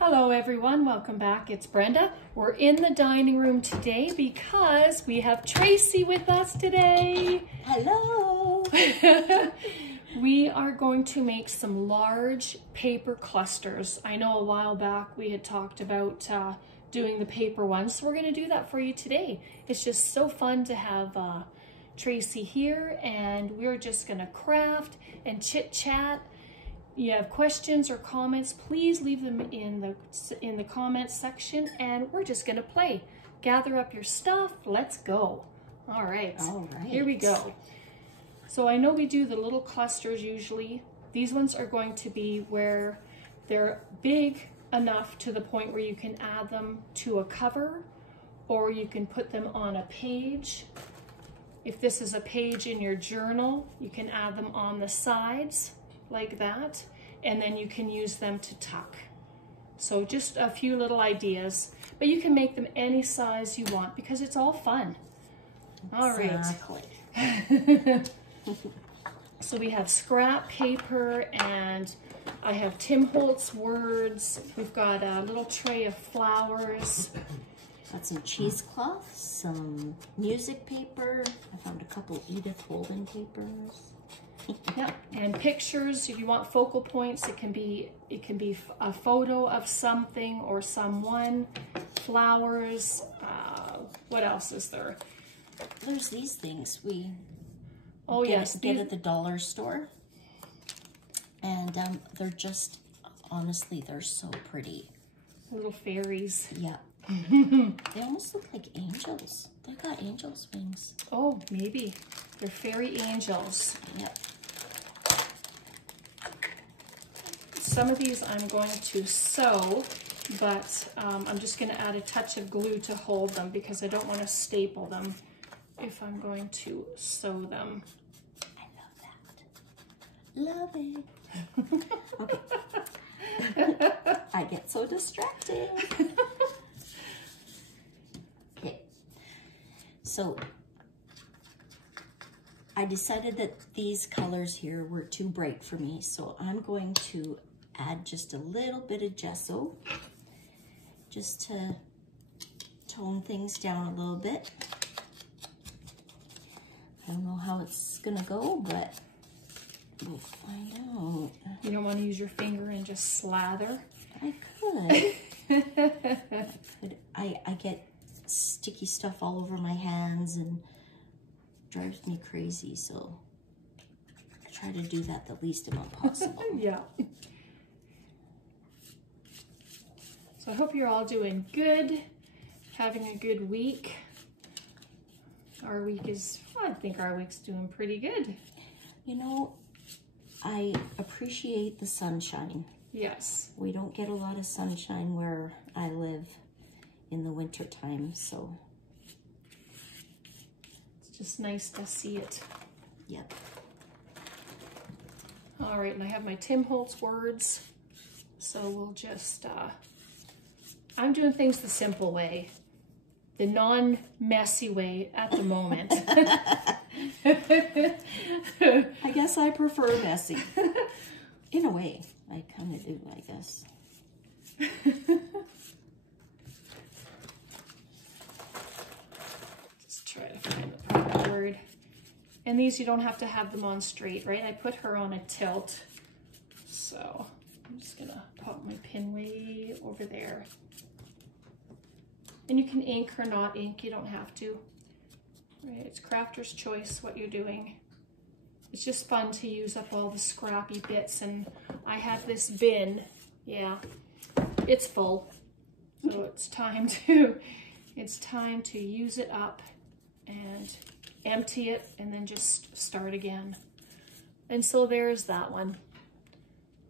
Hello everyone, welcome back. It's Brenda. We're in the dining room today because we have Tracy with us today. Hello. We are going to make some large paper clusters. I know a while back we had talked about doing the paper ones, so we're going to do that for you today. It's just so fun to have Tracy here, and we're just going to craft and chit chat. You have questions or comments, please leave them in the comments section, and we're just gonna play. Gather up your stuff, let's go. All right, here we go. So I know we do the little clusters usually. These ones are going to be where they're big enough to the point where you can add them to a cover, or you can put them on a page. If this is a page in your journal, you can add them on the sides like that, and then you can use them to tuck. So just a few little ideas, but you can make them any size you want because it's all fun. All right. So we have scrap paper, and I have Tim Holtz words. We've got a little tray of flowers. Got some cheesecloth, some music paper. I found a couple Edith Holden papers. Yeah, and pictures. If you want focal points, it can be a photo of something or someone. Flowers. What else is there? There's these things we get at the dollar store, and they're just, honestly, they're so pretty. Little fairies. Yeah. They almost look like angels. They got angels' wings. Oh, maybe they're fairy angels. Yep. Some of these I'm going to sew, but I'm just going to add a touch of glue to hold them because I don't want to staple them if I'm going to sew them. I love that. Love it. Okay. I get so distracted. Okay. So I decided that these colors here were too bright for me, so I'm going to add just a little bit of gesso just to tone things down a little bit. I don't know how it's gonna go, but we'll find out. You don't want to use your finger and just slather? I could. I get sticky stuff all over my hands and drives me crazy, so I try to do that the least amount possible. Yeah. So I hope you're all doing good, having a good week. Our week is, I think our week's doing pretty good. You know, I appreciate the sunshine. Yes. We don't get a lot of sunshine where I live in the winter time, so it's just nice to see it. Yep. All right, and I have my Tim Holtz words. So we'll just, I'm doing things the simple way, the non-messy way at the moment. I guess I prefer messy. In a way, I kind of do, I guess. Just try to find the proper word. And these, you don't have to have them on straight, right? I put her on a tilt. So I'm just gonna pop my pin way over there. And you can ink or not ink, you don't have to. Right, it's crafter's choice what you're doing. It's just fun to use up all the scrappy bits, and I have this bin, yeah, it's full. So it's time to use it up and empty it and then just start again. And so there's that one.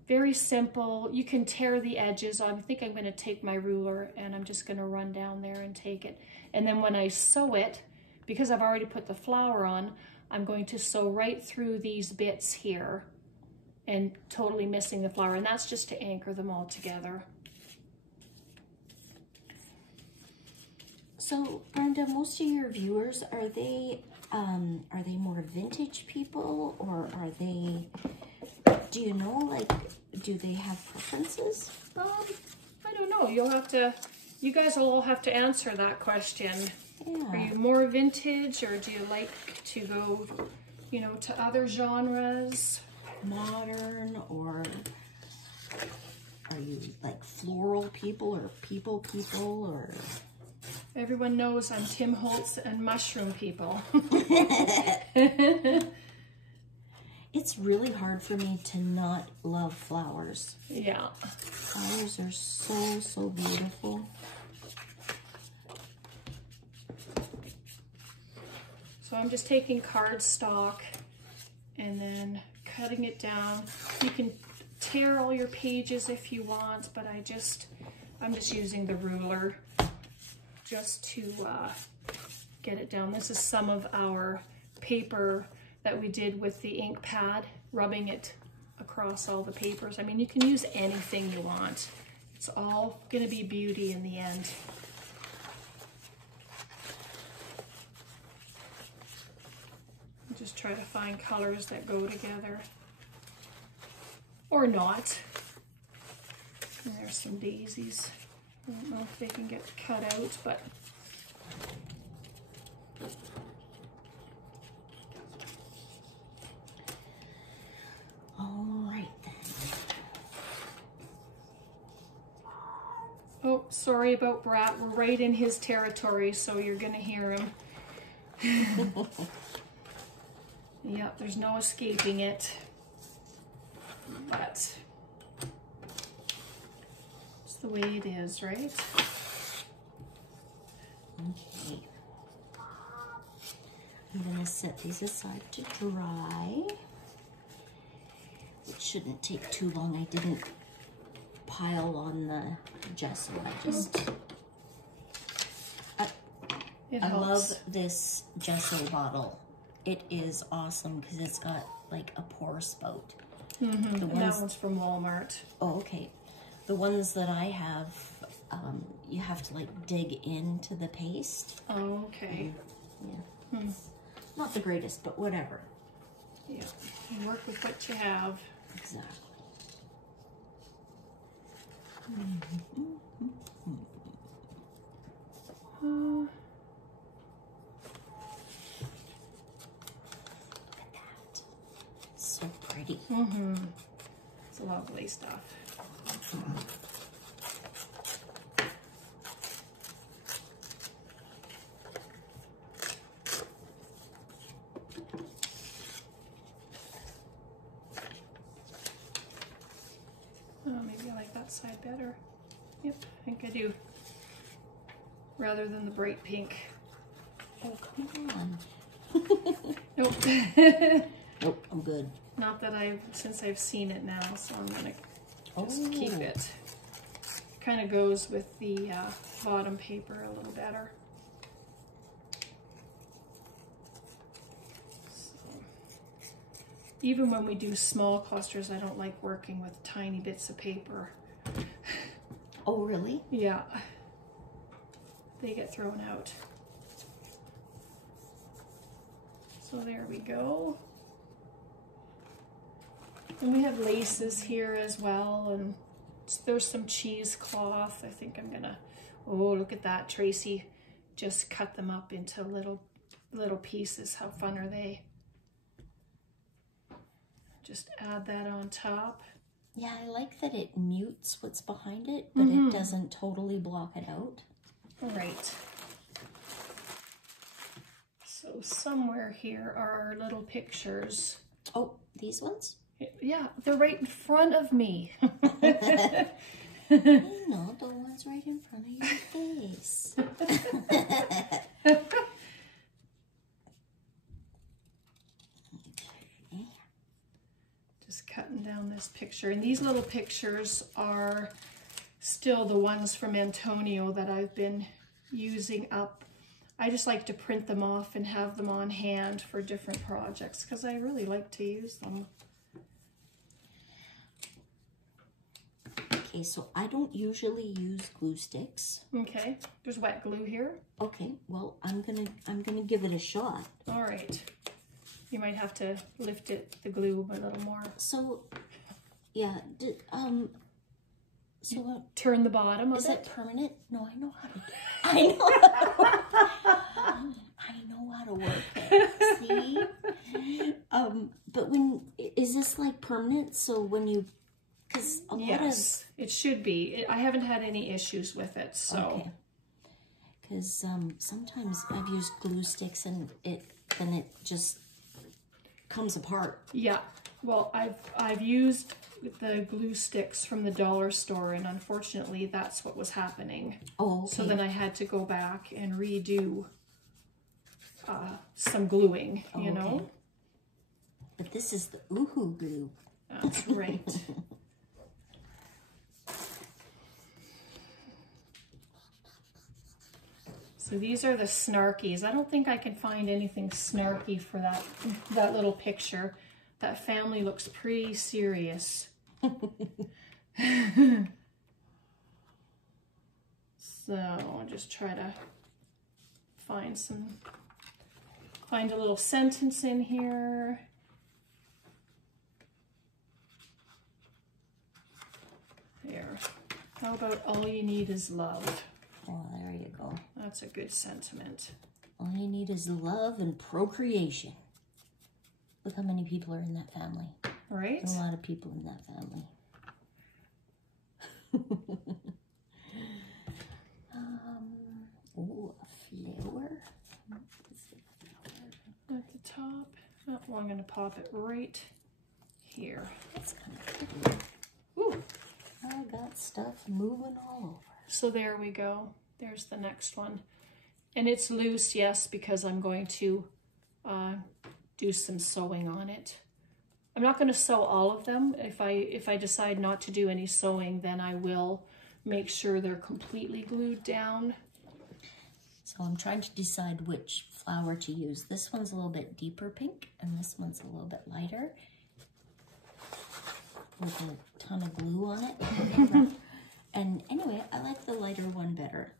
Very simple. You can tear the edges. I think I'm going to take my ruler and I'm just going to run down there and take it. And then when I sew it, because I've already put the flower on, I'm going to sew right through these bits here and totally missing the flower. And that's just to anchor them all together. So, Brenda, most of your viewers, are they more vintage people, or are they, do you know, like, do they have preferences? I don't know. You guys will all have to answer that question. Yeah. Are you more vintage, or do you like to go, you know, to other genres? Modern, or are you like floral people or people, or? Everyone knows I'm Tim Holtz and mushroom people. It's really hard for me to not love flowers. Yeah. Flowers are so, so beautiful. So I'm just taking cardstock and then cutting it down. You can tear all your pages if you want, but I'm just using the ruler just to get it down. This is some of our paper that we did with the ink pad, rubbing it across all the papers. I mean, you can use anything you want. It's all going to be beauty in the end. Just try to find colors that go together. Or not. And there's some daisies. I don't know if they can get cut out, but All right then. oh, sorry about Brat. We're right in his territory, so you're gonna hear him. Yep, there's no escaping it. But it's the way it is, right? Okay. I'm going to set these aside to dry. It shouldn't take too long. I didn't pile on the gesso. I love this gesso bottle. It is awesome because it's got like a pour spout. Mm-hmm. That one's from Walmart. Oh, okay. The ones that I have, you have to like dig into the paste. Oh, okay. Yeah. Not the greatest, but whatever. Yeah. You work with what you have. Exactly. Look at that. So pretty. Mm-hmm. It's lovely stuff. Oh, maybe I like that side better. Yep, I think I do. Rather than the bright pink. Oh, come on. Nope. Nope, I'm good. Not that since I've seen it now, so I'm gonna just keep it. Kind of goes with the bottom paper a little better. So, even when we do small clusters, I don't like working with tiny bits of paper. Oh, really? Yeah. They get thrown out. So there we go. And we have laces here as well, and there's some cheesecloth. I think I'm gonna, oh, look at that, Tracy. Just cut them up into little pieces. How fun are they? Just add that on top. Yeah, I like that it mutes what's behind it, but it doesn't totally block it out. All right. So somewhere here are our little pictures. Oh, these ones? Yeah, they're right in front of me. No, the ones right in front of your face. Okay. Just cutting down this picture. And these little pictures are still the ones from Antonio that I've been using up. I just like to print them off and have them on hand for different projects because I really like to use them. Okay, so I don't usually use glue sticks. Okay, there's wet glue here. Okay, well, I'm gonna give it a shot. All right. You might have to lift the glue a little more. So, yeah, So turn the bottom of is it. it permanent? No, I know how to do it. I know how to work it. See? But is this like permanent? So when you, because a lot of... it should be. I haven't had any issues with it, so. Okay. Because sometimes I've used glue sticks and it just comes apart. Yeah. Well, I've used the glue sticks from the dollar store, and unfortunately that's what was happening. Oh, okay. So then I had to go back and redo some gluing, you know. But this is the oohoo glue. That's right. So these are the snarkies. I don't think I can find anything snarky for that little picture. That family looks pretty serious. So I'll just try to find a little sentence in here. There. How about all you need is love? Oh, there you go. That's a good sentiment. All you need is love and procreation. Look how many people are in that family. Right? There's a lot of people in that family. Oh, a flower. At the top. Oh, well, I'm going to pop it right here. That's kind of pretty. Ooh. I got stuff moving all over. So there we go. There's the next one. And it's loose, yes, because I'm going to do some sewing on it. I'm not going to sew all of them. If I decide not to do any sewing, then I will make sure they're completely glued down. So I'm trying to decide which flower to use. This one's a little bit deeper pink, and this one's a little bit lighter, with a ton of glue on it. And anyway, I like the lighter one better.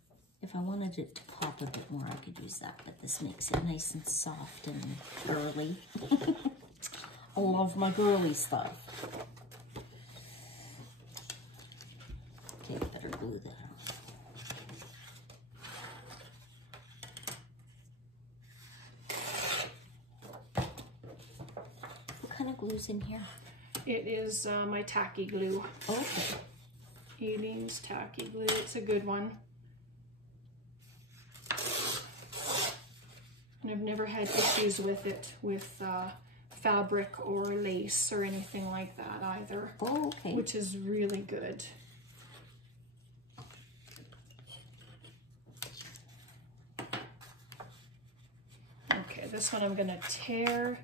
If I wanted it to pop a bit more, I could use that, but this makes it nice and soft and girly. I love my girly stuff. Okay, I better glue that on. What kind of glue's in here? It is my tacky glue. Okay. Aleene's tacky glue. It's a good one. And I've never had issues with it with fabric or lace or anything like that either. Oh, okay. Which is really good. Okay, this one I'm going to tear.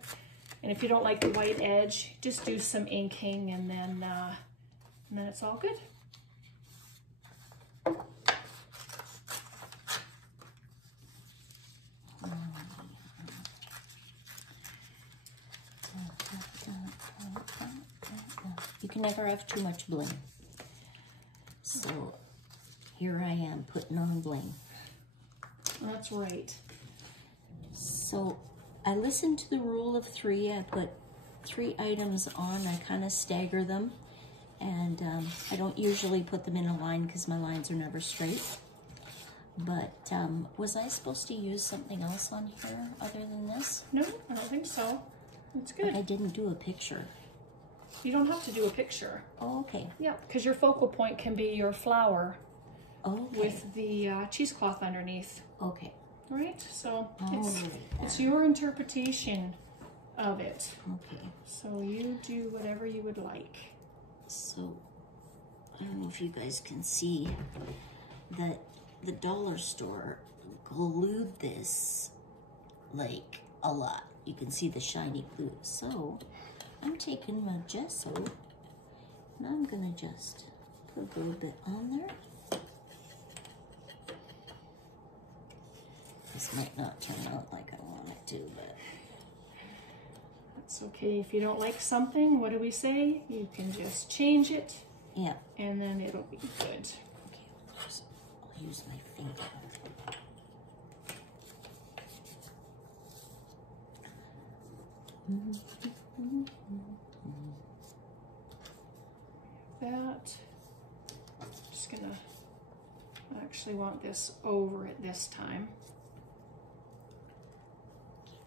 And if you don't like the white edge, just do some inking and then it's all good. You can never have too much bling. So here I am putting on bling. That's right. So I listened to the rule of 3. I put 3 items on. I kind of stagger them. And I don't usually put them in a line because my lines are never straight. But was I supposed to use something else on here other than this? No, I don't think so. It's good. But I didn't do a picture. You don't have to do a picture. Oh, okay. Yeah, because your focal point can be your flower with the cheesecloth underneath. Okay. Right? So Right, it's your interpretation of it. Okay. So you do whatever you would like. So I don't know if you guys can see that the dollar store glued this like a lot. You can see the shiny glue. So I'm taking my gesso and I'm gonna just put a little bit on there. This might not turn out like I want it to, but that's okay. If you don't like something, what do we say? You can just change it. yeah. And then it'll be good. Okay, I'll use my finger. That. gonna actually want this over it this time.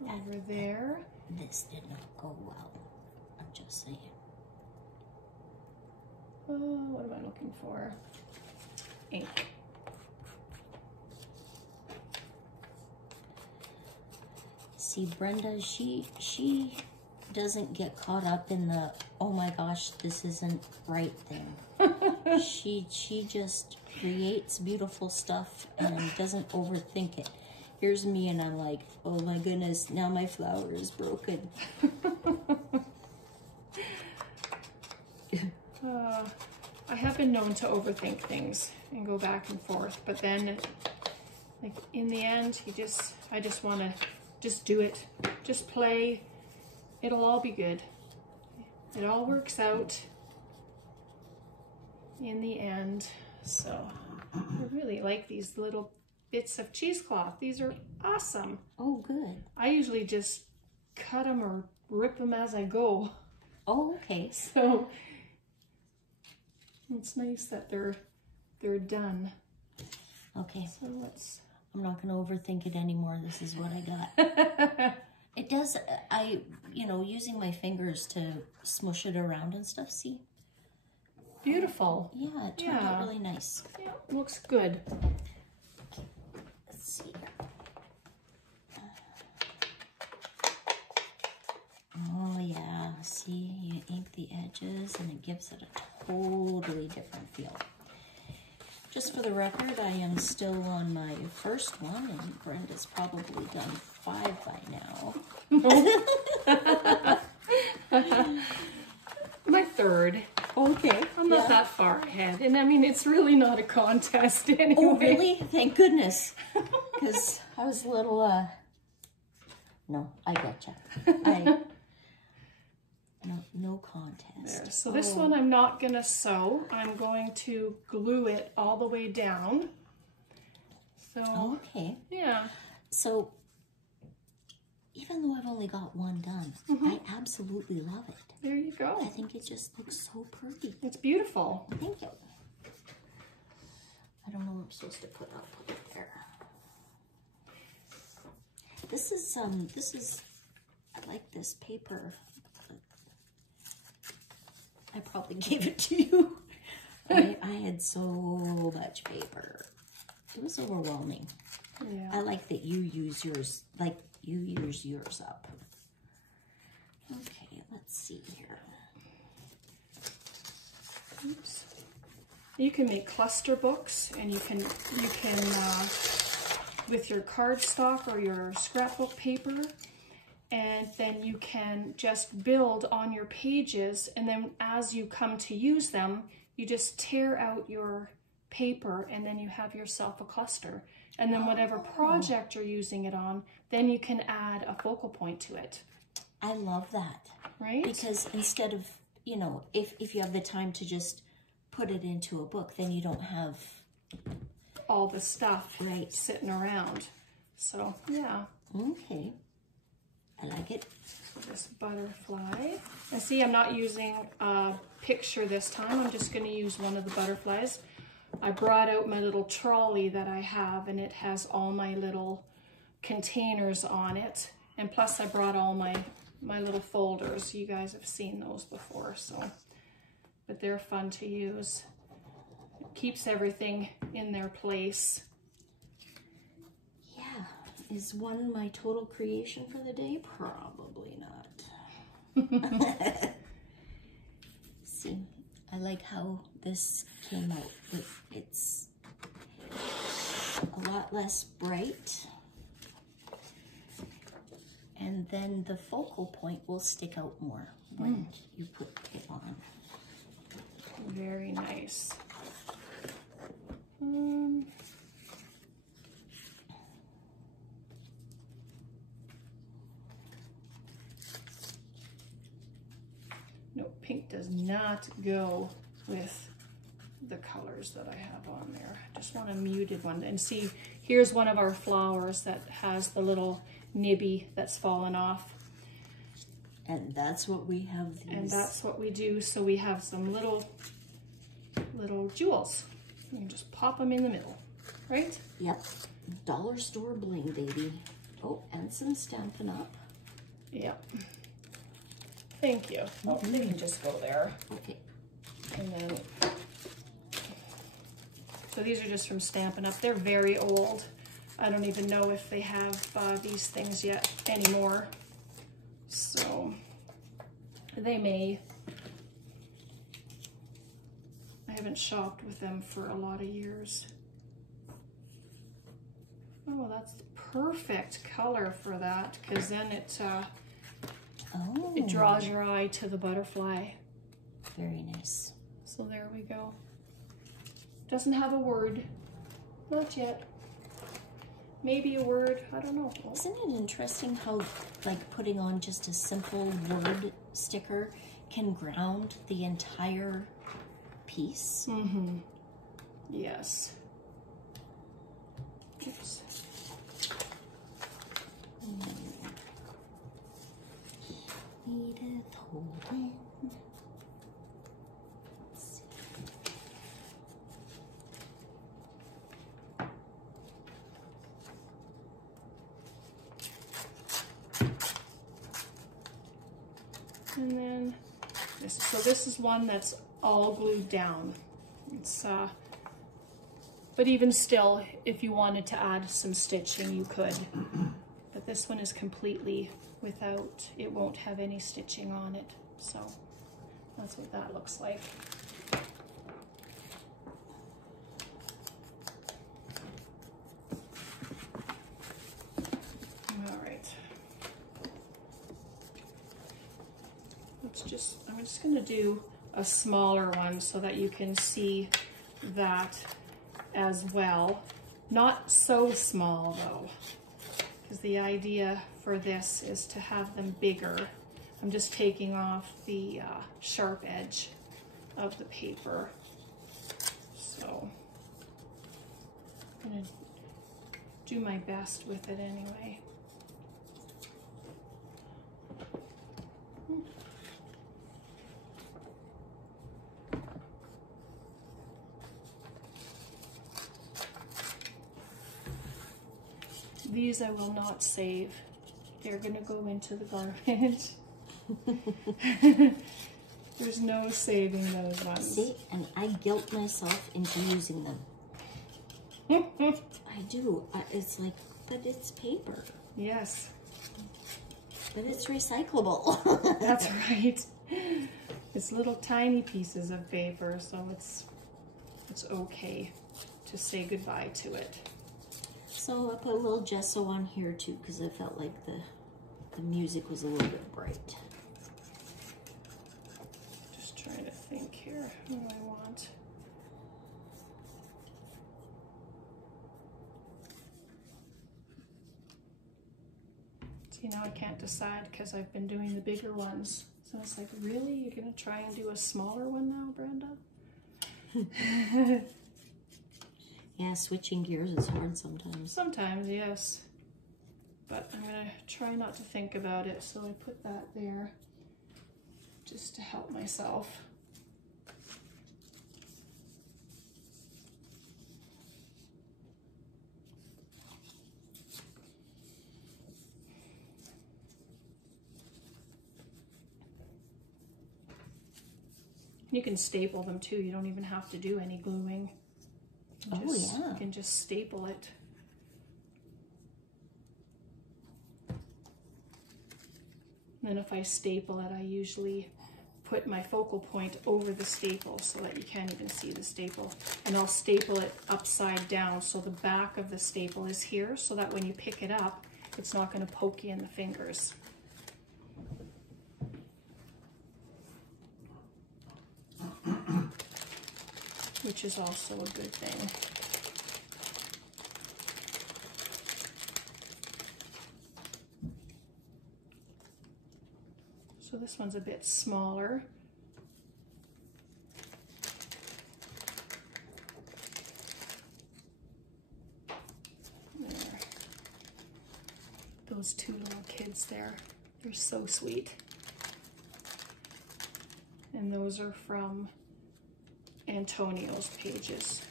Over there. This did not go well. I'm just saying. Oh, what am I looking for? Ink. See, Brenda, she doesn't get caught up in the, oh my gosh, this isn't right thing. she just creates beautiful stuff and doesn't overthink it. Here's me and I'm like, oh my goodness, now my flower is broken. I have been known to overthink things and go back and forth, but then like in the end, I just want to just do it. Just play. It'll all be good. It all works out in the end. So I really like these little bits of cheesecloth. These are awesome. Oh, good. I usually just cut them or rip them as I go. Oh, okay. So it's nice that they're done. Okay. So let's. I'm not going to overthink it anymore. This is what I got. It does, using my fingers to smush it around and stuff, see? Beautiful. Yeah, it turned out really nice. Yeah, looks good. Let's see. Oh, yeah. See, you ink the edges and it gives it a totally different feel. Just for the record, I am still on my first one, and Brenda's probably done 5 by now. My third. Okay. I'm not that far ahead. And I mean, it's really not a contest anyway. Oh, really? Thank goodness. Because I was a little, no, I getcha. No contest. There. So this one I'm not going to sew. I'm going to glue it all the way down. So, okay. Yeah. So, even though I've only got one done, I absolutely love it. There you go. I think it just looks so pretty. It's beautiful. Thank you. I don't know what I'm supposed to put. I'll put it there. This is, I like this paper. I probably gave it to you. I had so much paper. It was overwhelming. Yeah. I like that you use yours, up. Okay, let's see here. Oops. You can make cluster books, and you can with your cardstock or your scrapbook paper, and then you can just build on your pages, and then as you come to use them, you just tear out your paper, and then you have yourself a cluster. And then whatever project you're using it on, then you can add a focal point to it. I love that. Right? Because instead of, if you have the time to just put it into a book, then you don't have all the stuff sitting around. So, yeah. Okay. I like it. This butterfly. And see, I'm not using a picture this time. I'm just going to use one of the butterflies. I brought out my little trolley that I have, and it has all my little containers on it. And plus I brought all my little folders. You guys have seen those before, so, but they're fun to use. It keeps everything in their place. Yeah. Is one my total creation for the day? Probably not. See, I like how this came out. It's a lot less bright. And then the focal point will stick out more when you put it on. Very nice. No, pink does not go with the colors that I have on there. I just want a muted one. And see, here's one of our flowers that has the little nibby that's fallen off. And that's what we have these. And that's what we do. So we have some little jewels. You can just pop them in the middle, right? Yep. Dollar store bling, baby. Oh, and some Stampin' Up. Yep. Thank you. Oh, they can just go there. Okay. And then, so these are just from Stampin' Up. They're very old. I don't even know if they have these things yet anymore. So they may. I haven't shopped with them for a lot of years. Oh, that's the perfect color for that, because then it draws your eye to the butterfly. Very nice. So there we go. Doesn't have a word. Not yet. Maybe a word, I don't know. Isn't it interesting how like putting on just a simple word sticker can ground the entire piece? Mm-hmm. Yes. Oops. Edith Holden. And then this is one that's all glued down. It's but even still, if you wanted to add some stitching, you could. But this one is completely without, it won't have any stitching on it. So that's what that looks like. All right. I'm just gonna do a smaller one so that you can see that as well. Not so small though, because the idea for this is to have them bigger. I'm just taking off the sharp edge of the paper. So I'm gonna do my best with it anyway. These I will not save. They're gonna go into the garbage. There's no saving those ones. See, and I guilt myself into using them. I do. It's like, but it's paper. Yes. But it's recyclable. That's right. It's little tiny pieces of paper, so it's okay to say goodbye to it. So I put a little gesso on here too, because I felt like the music was a little bit bright. Just trying to think here. What do I want? See, now I can't decide because I've been doing the bigger ones. So it's like, really? You're gonna try and do a smaller one now, Brenda? Yeah, switching gears is hard sometimes. Sometimes, yes. But I'm gonna try not to think about it, so I put that there just to help myself. You can staple them too. You don't even have to do any gluing. You can just staple it. And then if I staple it, I usually put my focal point over the staple so that you can't even see the staple. And I'll staple it upside down so the back of the staple is here so that when you pick it up, it's not going to poke you in the fingers. Which is also a good thing. So this one's a bit smaller. There. Those two little kids there, they're so sweet. And those are from Antonio's pages.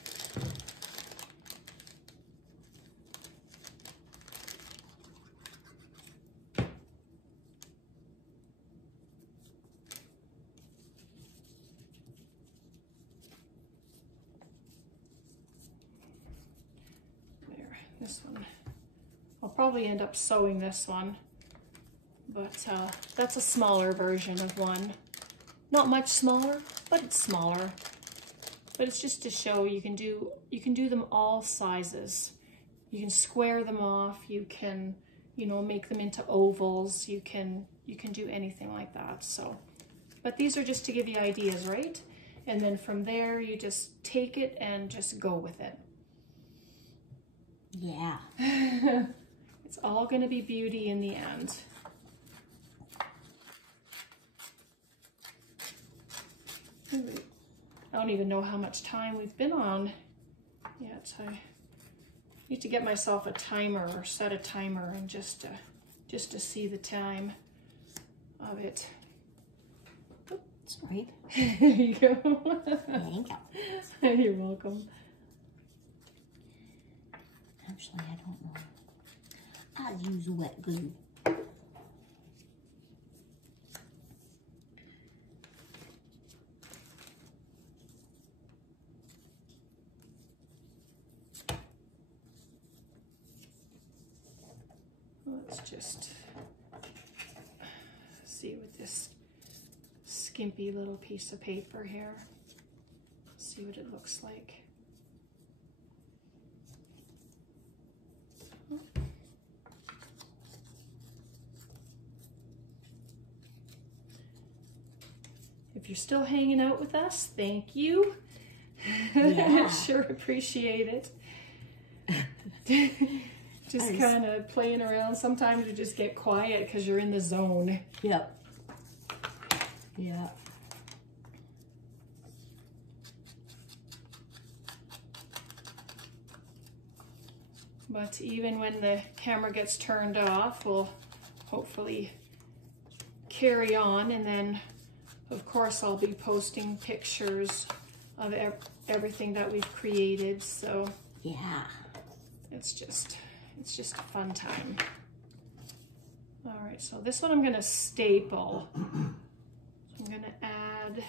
This one, I'll probably end up sewing this one, but that's a smaller version of one. Not much smaller, but it's smaller. But it's just to show you can do them all sizes. You can square them off, you can, you know, make them into ovals, you can do anything like that. So, but these are just to give you ideas, right? And then from there, you just take it and just go with it. Yeah. It's all gonna be beauty in the end. I don't even know how much time we've been on yet. I need to get myself a timer or set a timer and just to see the time of it. Sorry. There you go. Thank you. You're welcome. Actually, I don't know. I'll use wet glue. Let's just see with this skimpy little piece of paper here. See what it looks like. If you're still hanging out with us, thank you. Yeah. Sure appreciate it. Just kind of playing around. Sometimes you just get quiet because you're in the zone. Yep. Yeah. But even when the camera gets turned off, we'll hopefully carry on. And then, of course, I'll be posting pictures of everything that we've created. So yeah, it's just a fun time. All right, so this one I'm gonna staple. So I'm gonna add,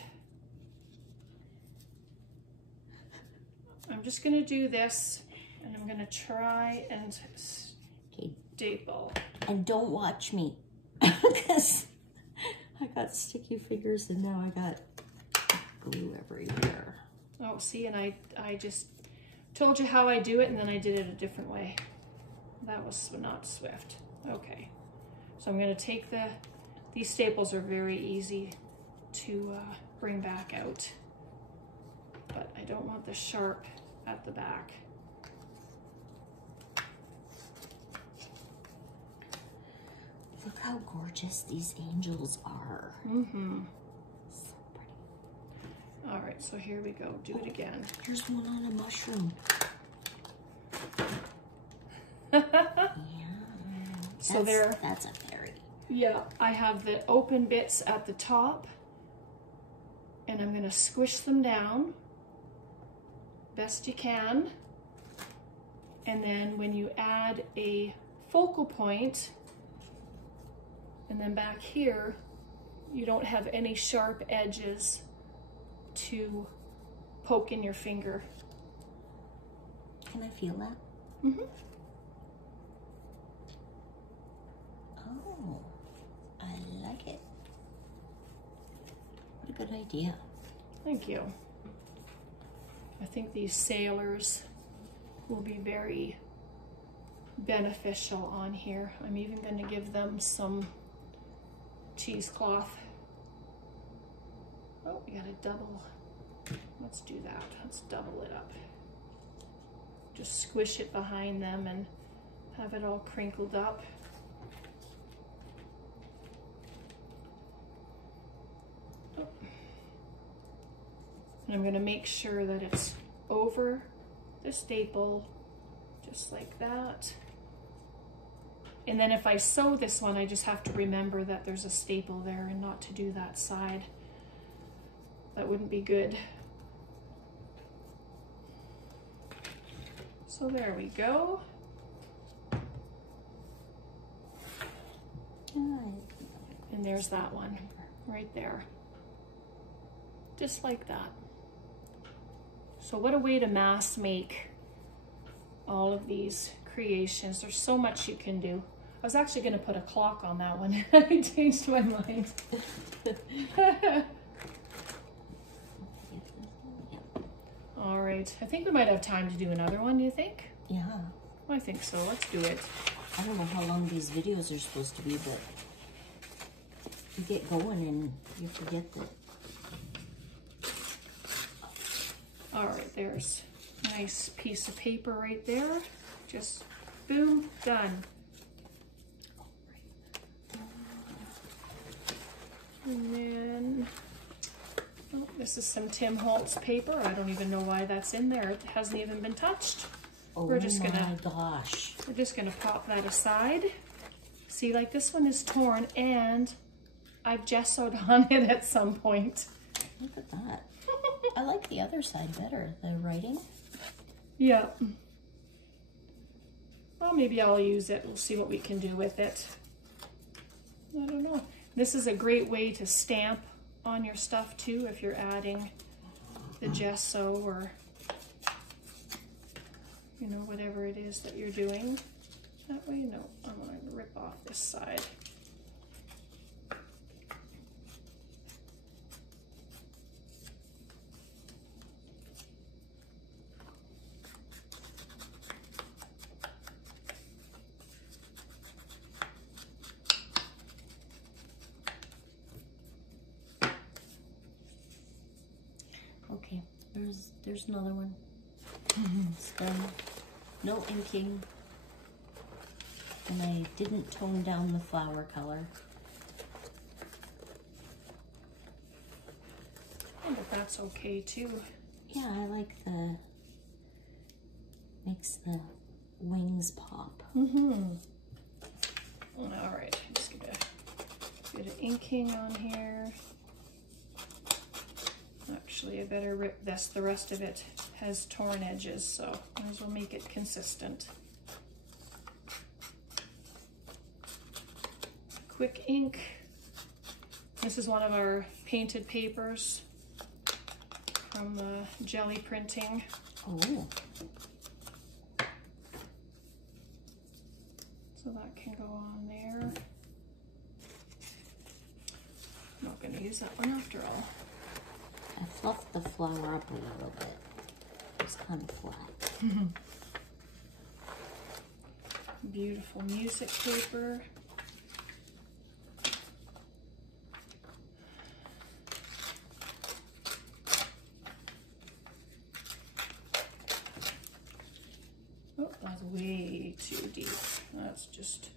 I'm just gonna do this and I'm gonna try and staple. And don't watch me, because I got sticky fingers and now I got glue everywhere. Oh, see, and I just told you how I do it and then I did it a different way. That was not swift. Okay, so I'm gonna take these staples are very easy to bring back out, but I don't want the sharp at the back. Look how gorgeous these angels are. Mm-hmm. So pretty. All right, so here we go. Do it again. Here's one on a mushroom. Yeah. So that's a fairy. Yeah, I have the open bits at the top and I'm gonna squish them down best you can. And then when you add a focal point, and then back here, you don't have any sharp edges to poke in your finger. Can I feel that? Mm-hmm. Oh, I like it. What a good idea. Thank you. I think these sailors will be very beneficial on here. I'm even going to give them some cheesecloth. Oh, we got a double. Let's do that. Let's double it up. Just squish it behind them and have it all crinkled up. Oh. And I'm going to make sure that it's over the staple, just like that. And then if I sew this one, I just have to remember that there's a staple there and not to do that side. That wouldn't be good. So there we go. And there's that one right there. Just like that. So what a way to mass make all of these creations. There's so much you can do. I was actually going to put a clock on that one. I changed my mind. All right. I think we might have time to do another one, do you think? Yeah. I think so. Let's do it. I don't know how long these videos are supposed to be, but you get going and you forget that. All right, there's a nice piece of paper right there. Just boom, done. And then, oh, this is some Tim Holtz paper. I don't even know why that's in there. It hasn't even been touched. Oh We're just my gonna, gosh. We're just gonna pop that aside. See, like this one is torn and I've gessoed on it at some point. Look at that. I like the other side better, the writing. Yeah. Well, maybe I'll use it. We'll see what we can do with it. I don't know. This is a great way to stamp on your stuff too if you're adding the gesso or, you know, whatever it is that you're doing. That way, no, I'm going to rip off this side. Okay, there's another one. It's done. No inking. And I didn't tone down the flower color. Oh, but that's okay too. Yeah, I like makes the wings pop. All right, I'm just gonna get an inking on here. Actually, I better rip this. The rest of it has torn edges, so might as well make it consistent. Quick ink. This is one of our painted papers from the jelly printing. Oh. So that can go on there. I'm not going to use that one after all. I fluffed the flower up a little bit. It's kind of flat. Beautiful music paper. Oh, that's way too deep. Let's just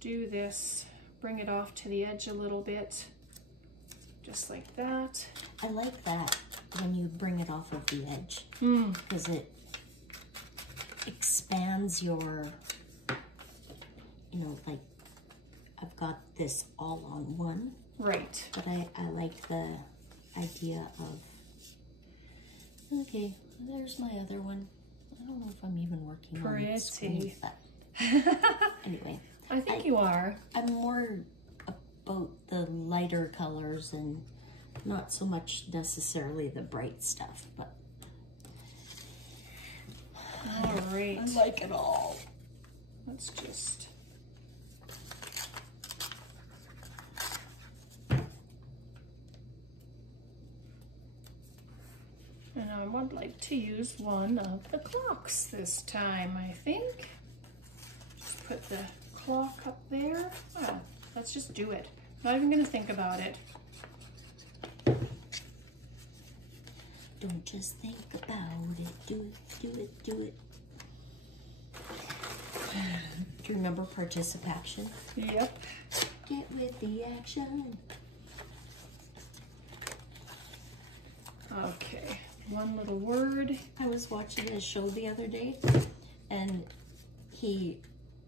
do this, bring it off to the edge a little bit. Just like that. I like that when you bring it off of the edge because it expands your, you know, like I've got this all on one. Right. But I like the idea of, okay, there's my other one. I don't know if I'm even working on it. Pretty. Anyway. I think you are. I'm more about the lighter colors and not so much necessarily the bright stuff, but all right. I like it all. Let's just and I would like to use one of the clocks this time, I think. Just put the clock up there. Ah, let's just do it. Not even going to think about it. Don't just think about it. Do it, do it, do it. Do you remember participation? Yep. Get with the action. Okay, one little word. I was watching a show the other day and he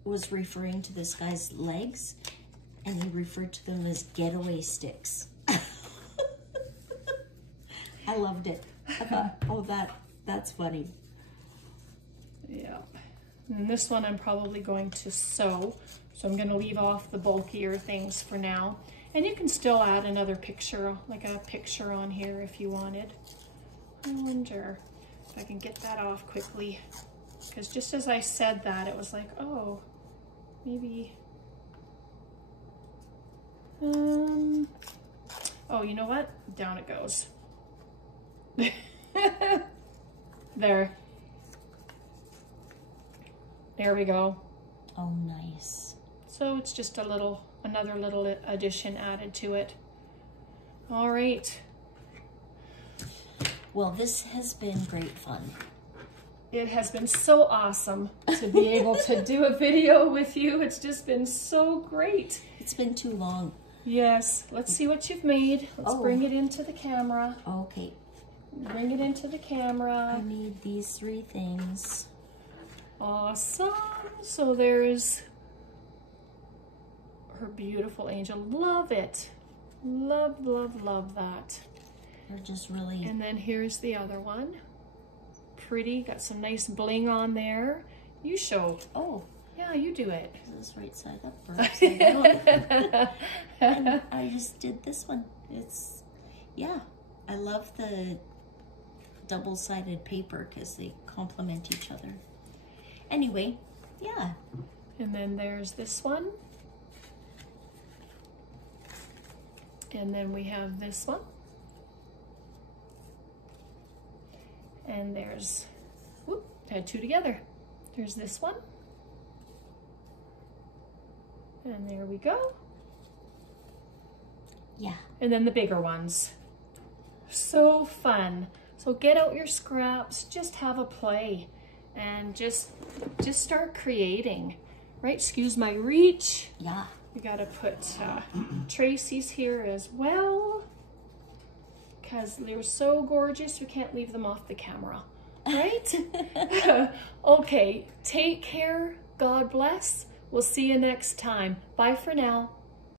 was referring to this guy's legs and he referred to them as getaway sticks. I loved it. I thought, oh, that's funny. Yep. And this one I'm probably going to sew. So I'm going to leave off the bulkier things for now. And you can still add another picture, like a picture on here if you wanted. I wonder if I can get that off quickly. Because just as I said that, it was like, oh, maybe, oh, you know what? Down it goes. There. There we go. Oh, nice. So it's just a little, another little addition added to it. All right. Well, this has been great fun. It has been so awesome to be able to do a video with you. It's just been so great. It's been too long. Yes. Let's see what you've made. Let's bring it into the camera. Okay. Bring it into the camera. I made these 3 things. Awesome. So there's her beautiful angel. Love it. Love, love, love that. They're just really... And then here's the other one. Pretty. Got some nice bling on there. You show. Oh. Yeah, you do it. Is this right side up or upside down? And I just did this one. It's, yeah. I love the double-sided paper because they complement each other. Anyway, yeah. And then there's this one. And then we have this one. And there's, whoop, had 2 together. There's this one. And there we go. Yeah. And then the bigger ones. So fun. So get out your scraps, just have a play, and just start creating, right? Excuse my reach. Yeah. We gotta put Tracy's here as well, because they're so gorgeous, we can't leave them off the camera, right? Okay, take care, God bless. We'll see you next time. Bye for now.